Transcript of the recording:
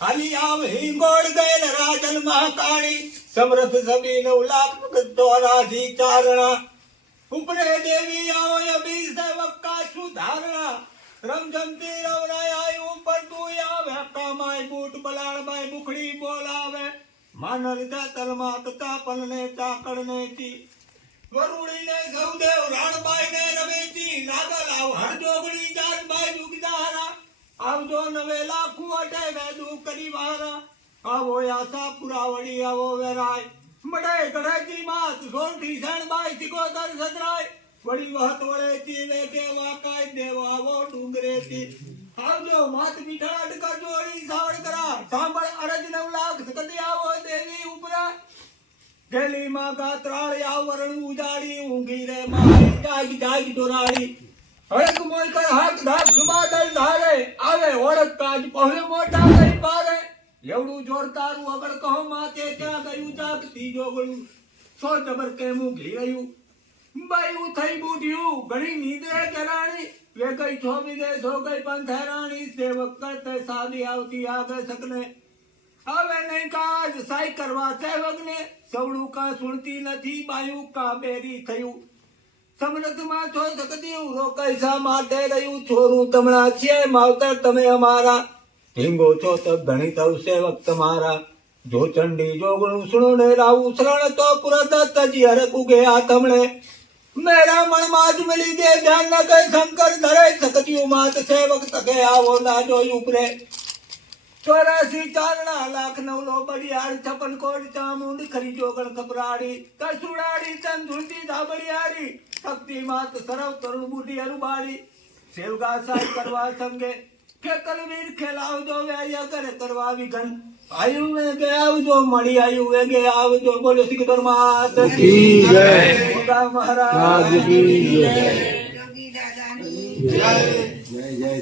હાલી આવ હિંગોળ ગયેલ રાજન મહાકાળી. સમરથ સભી નવ લાખ ચોરાસી ચારણા. ઉપરે દેવી આવો અભી સેવક સુધારણા રમજમતી રવરાય આય, ઉપર તું આવે કામાય બૂટ બલાળબાઈ બુખડી બોલાવે. માનલ તલમાં તતા પલને ચાકળને તી વરુણીને સૌદેવ રાણબાઈને રમેતી નાગલ આવ હરજોગણી જાતબાઈ આવજો નવે લાખું અટે વેદુ કરી વારા આવો આશા પુરાવડી આવો વેરાય. મળે ગઢાજી માત સોરઠી શણબાઈ સિકોતર સદરાય. વળી વહત વળેતી વેગે વાકાય દેવ આવો ડુંગરેતી આવજો માત મીઠાડ કરજો અડી સાવડ કરા સાંભળ અરજ નવ લાખ સકતી આવો દેવી ઉપરા ગેલી માં ગાત્રાળી આવરણ ઉજાડી, ઊંઘી રે મારી. જાગી જાગી દોરાળી હળક મોય કર હાથ ધાક સુબાદલ ધારે, આવે ઓળખ કાજ પહોળે મોટા કરી પારે. એવડું જોરદારું અગળ કહો માતે ક્યાં ગયું જાગતી ગળું. સો જબર કેમું ઘી રહ્યું બાયું થઈ બુઢ્યું, ઘણી નીંદરે કરાણી વે ગઈ છો વિદે છો ગઈ પંથેરાણી સેવક કરતે સાદી આવતી આગળ સકને. હવે નહીં કાજ, સાઈ કરવા સેવકને. સવડું કા સુણતી નથી, બાયું કા બેરી થયું. સમરથમાં છો સકદેવ રોકાઈ શા માટે રહ્યું છોરું તમણા છે, માવતર તમે અમારા. હિંગો છો તો ઘણી તવ સેવક તમારા જો ચંડી જોગણું સુણો ને રાવું તો પુરત તજી હરે કુગે આ તમણે મેરા મણમાં જ મળી દે ધ્યાન ન કઈ શંકર ધરે સકતી માત સેવક તકે આવો ના જોયું ઉપરે ચોરાસી ચારણા લાખ નવલો લો બડિયાળ છપન કોડ ચામુંડી ખરી જોગણ કપરાડી કસુડાડી ચંદુંડી ધાબડિયાળી શક્તિ માત સરવ તરુણ બુઢી અરુબાડી સેવગા સાહેબ કરવા સંગે કે કલવીર ખેલાવજો વ્યાયા કરે કરવા વિઘન આયુ વેગે આવજો મળી આયુ વેગે આવજો બોલો સિકદર માત કી જય. મહારાજ કી. જય. જય જય